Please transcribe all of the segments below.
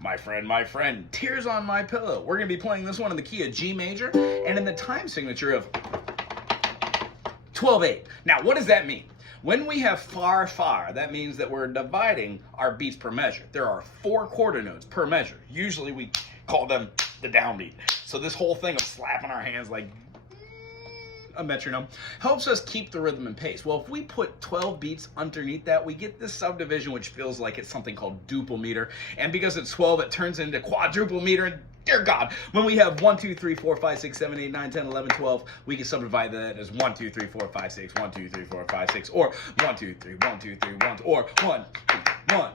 my friend, Tears on My Pillow. We're going to be playing this one in the key of G major and in the time signature of 12/8. Now, what does that mean? When we have far, far, that means that we're dividing our beats per measure. There are 4 quarter notes per measure. Usually we call them the downbeat. So this whole thing of slapping our hands like a metronome helps us keep the rhythm and pace. Well, if we put 12 beats underneath that, we get this subdivision which feels like it's something called duple meter. And because it's 12, it turns into quadruple meter. And dear God, when we have 1, 2, 3, 4, 5, 6, 7, 8, 9, 10, 11, 12, we can subdivide that as 1, 2, 3, 4, 5, 6, 1, 2, 3, 4, 5, 6, or 1, 2, 3, 1, 2, 3, 1, or 1, 2, 1.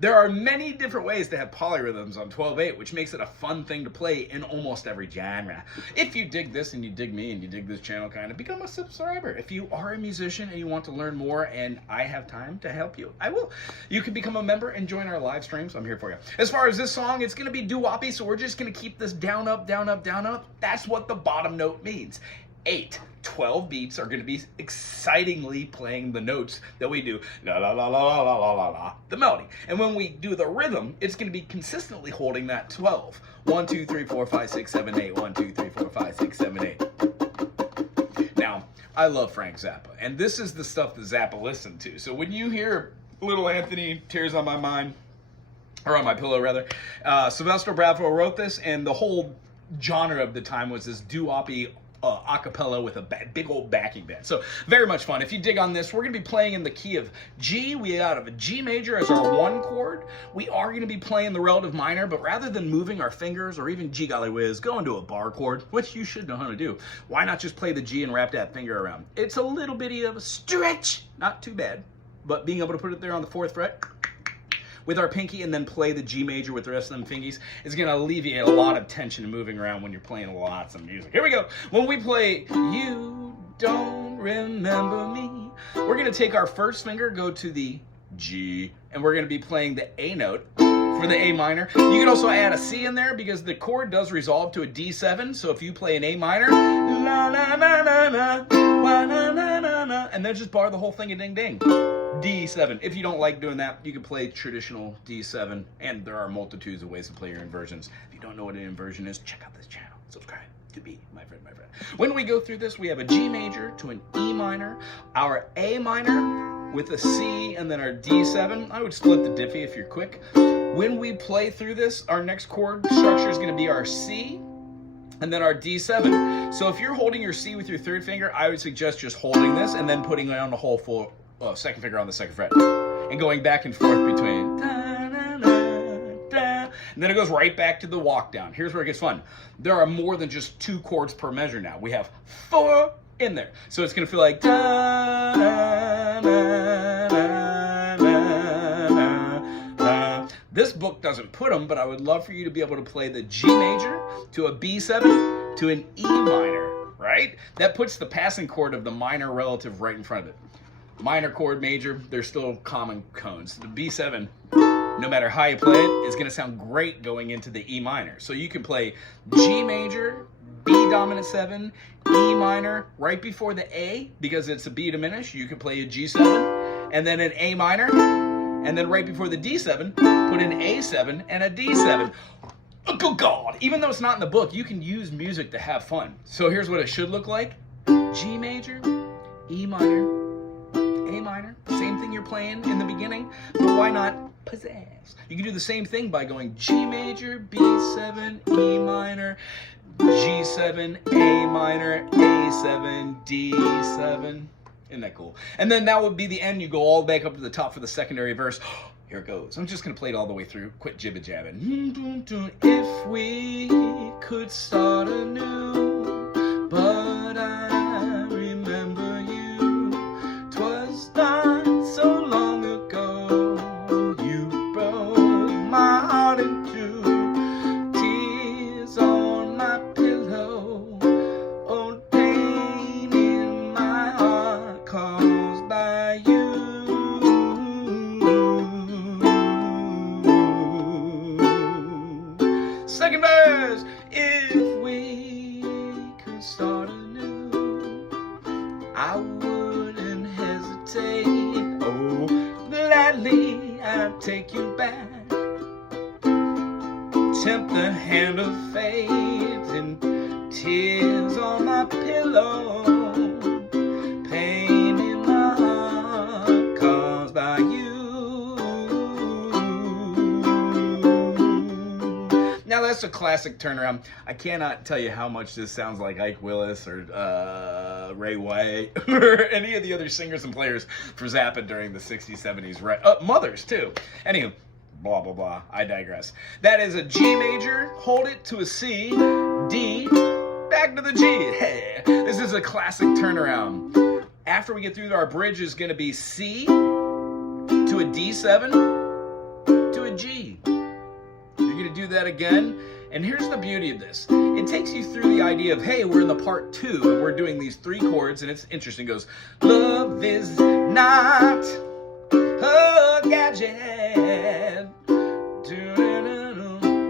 There are many different ways to have polyrhythms on 12/8, which makes it a fun thing to play in almost every genre. If you dig this and you dig me and you dig this channel kind of, become a subscriber. If you are a musician and you want to learn more and I have time to help you, I will. You can become a member and join our live streams. I'm here for you. As far as this song, it's going to be doo-woppy, so we're just going to keep this down, up, down, up, down, up. That's what the bottom note means. 12 beats are going to be excitingly playing the notes that we do, la la la la la la la la, the melody. And when we do the rhythm, it's going to be consistently holding that 12. 1, 2, 3, 4, 5, 6, 7, 8. 1, 2, 3, 4, 5, 6, 7, 8. Now, I love Frank Zappa, and this is the stuff that Zappa listened to. So when you hear Little Anthony, Tears on My Mind, or on my pillow rather, Sylvester Bradford wrote this, and the whole genre of the time was this doo-woppy acapella with a big old backing band. So very much fun. If you dig on this, we're going to be playing in the key of G. We have a G major as our 1 chord. We are going to be playing the relative minor, but rather than moving our fingers or even G golly whiz, go into a bar chord, which you should know how to do. Why not just play the G and wrap that finger around? It's a little bitty of a stretch, not too bad, but being able to put it there on the 4th fret with our pinky and then play the G major with the rest of them fingies is going to alleviate a lot of tension and moving around when you're playing lots of music. Here we go. When we play You Don't Remember Me, we're going to take our first finger, go to the G, and we're going to be playing the A note for the A minor. You can also add a C in there because the chord does resolve to a D7. So if you play an A minor, la la la la la, wa la la la la, and then just bar the whole thing a ding ding. D7. If you don't like doing that, you can play traditional D7, and there are multitudes of ways to play your inversions. If you don't know what an inversion is, check out this channel. Subscribe to be my friend, my friend. When we go through this, we have a G major to an E minor, our A minor with a C, and then our D7. I would split the diffie if you're quick. When we play through this, our next chord structure is going to be our C, and then our D7. So if you're holding your C with your 3rd finger, I would suggest just holding this and then putting it on the whole full 2nd finger on the 2nd fret and going back and forth between da, da, da, da. And then it goes right back to the walk down. Here's where it gets fun. There are more than just 2 chords per measure now. We have 4 in there. So it's going to feel like da, da, da, da, da, da. This book doesn't put them, but I would love for you to be able to play the G major to a B7 to an E minor, right? That puts the passing chord of the minor relative right in front of it. Minor chord, major, they're still common cones. The B7, no matter how you play it, is going to sound great going into the E minor. So you can play G major, B dominant 7, E minor, right before the A, because it's a B diminished, you can play a G7, and then an A minor, and then right before the D7, put an A7 and a D7. Oh, good God! Even though it's not in the book, you can use music to have fun. So here's what it should look like. G major, E minor, A minor, same thing you're playing in the beginning, but why not pizzazz? You can do the same thing by going G major, B7, E minor, G7, A minor, A7, D7. Isn't that cool? And then that would be the end. You go all back up to the top for the secondary verse. Here it goes. I'm just going to play it all the way through. Quit jibba-jabbing. If we could start anew, but I remember you. 'Twas not so long ago. You broke my heart in two. Tears on my pillow. Oh, pain in my heart caused by you. Second verse. If we could start anew, I wouldn't hesitate. Oh, gladly I'd take you back. tempt the hand of fate, and tears on my pillow, pain in my heart caused by you. Now that's a classic turnaround. I cannot tell you how much this sounds like Ike Willis or Ray White or any of the other singers and players for Zappa during the 60s, 70s, right? Mothers too. Anywho, blah, blah, blah. I digress. That is a G major, hold it to a C, D, back to the G. Hey, this is a classic turnaround. After we get through, our bridge is going to be C to a D7 to a G. You're going to do that again. And here's the beauty of this. It takes you through the idea of, hey, we're in the part 2, and we're doing these 3 chords, and it's interesting. It goes, love is not a gadget.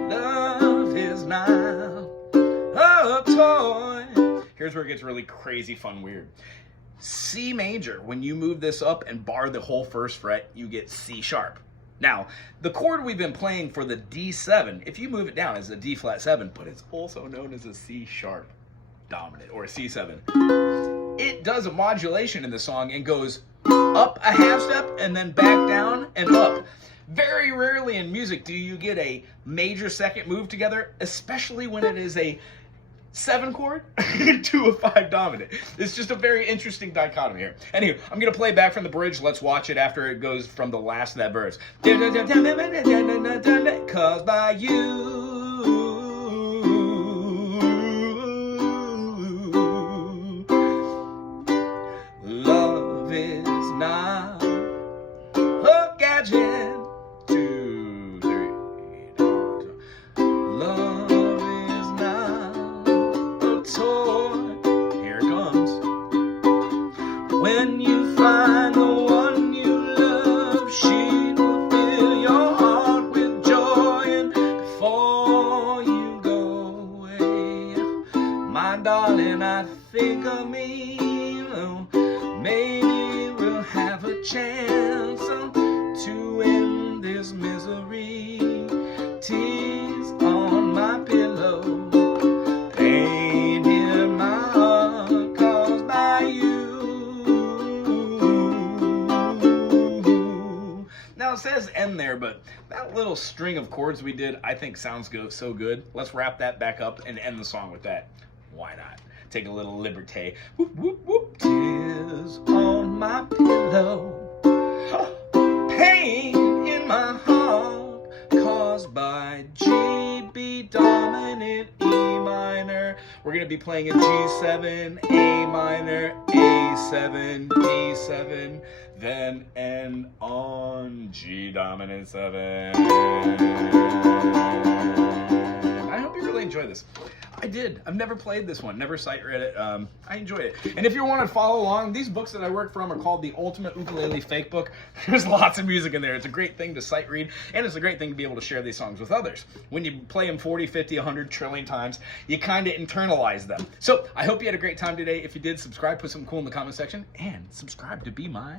Love is not a toy. Here's where it gets really crazy, fun, weird. C major, when you move this up and bar the whole first fret, you get C sharp. Now, the chord we've been playing for the D7, if you move it down, is a D flat 7, but it's also known as a C sharp dominant, or a C7. It does a modulation in the song and goes up a half step and then back down and up. Very rarely in music do you get a major second move together, especially when it is a 7 chord to a 5 dominant. It's just a very interesting dichotomy here. Anyway, I'm going to play back from the bridge. Let's watch it after it goes from the last of that verse. Caused by you. Love is not a gadget. 2, 3. Love is not a toy. Here it comes. When you find the one you love, she will fill your heart with joy. And before you go away, my darling, I think of me. Maybe we'll have a chance to end this misery. Tears on my pillow, pain in my heart caused by you. Now it says end there, but that little string of chords we did, I think sounds so good. Let's wrap that back up and end the song with that. Why not? Take a little liberté. Whoop, whoop, whoop. Tears on my pillow, pain in my heart caused by G, B dominant, E minor. We're going to be playing a G7, A minor, A7, D7, then end on G dominant 7. I hope you really enjoy this. I did. I've never played this one, never sight read it. I enjoy it. And if you want to follow along, these books that I work from are called the Ultimate Ukulele Fake Book. There's lots of music in there. It's a great thing to sight read, and it's a great thing to be able to share these songs with others. When you play them 40, 50, 100 trillion times, you kind of internalize them. So I hope you had a great time today. If you did, subscribe, put something cool in the comment section, and subscribe to be my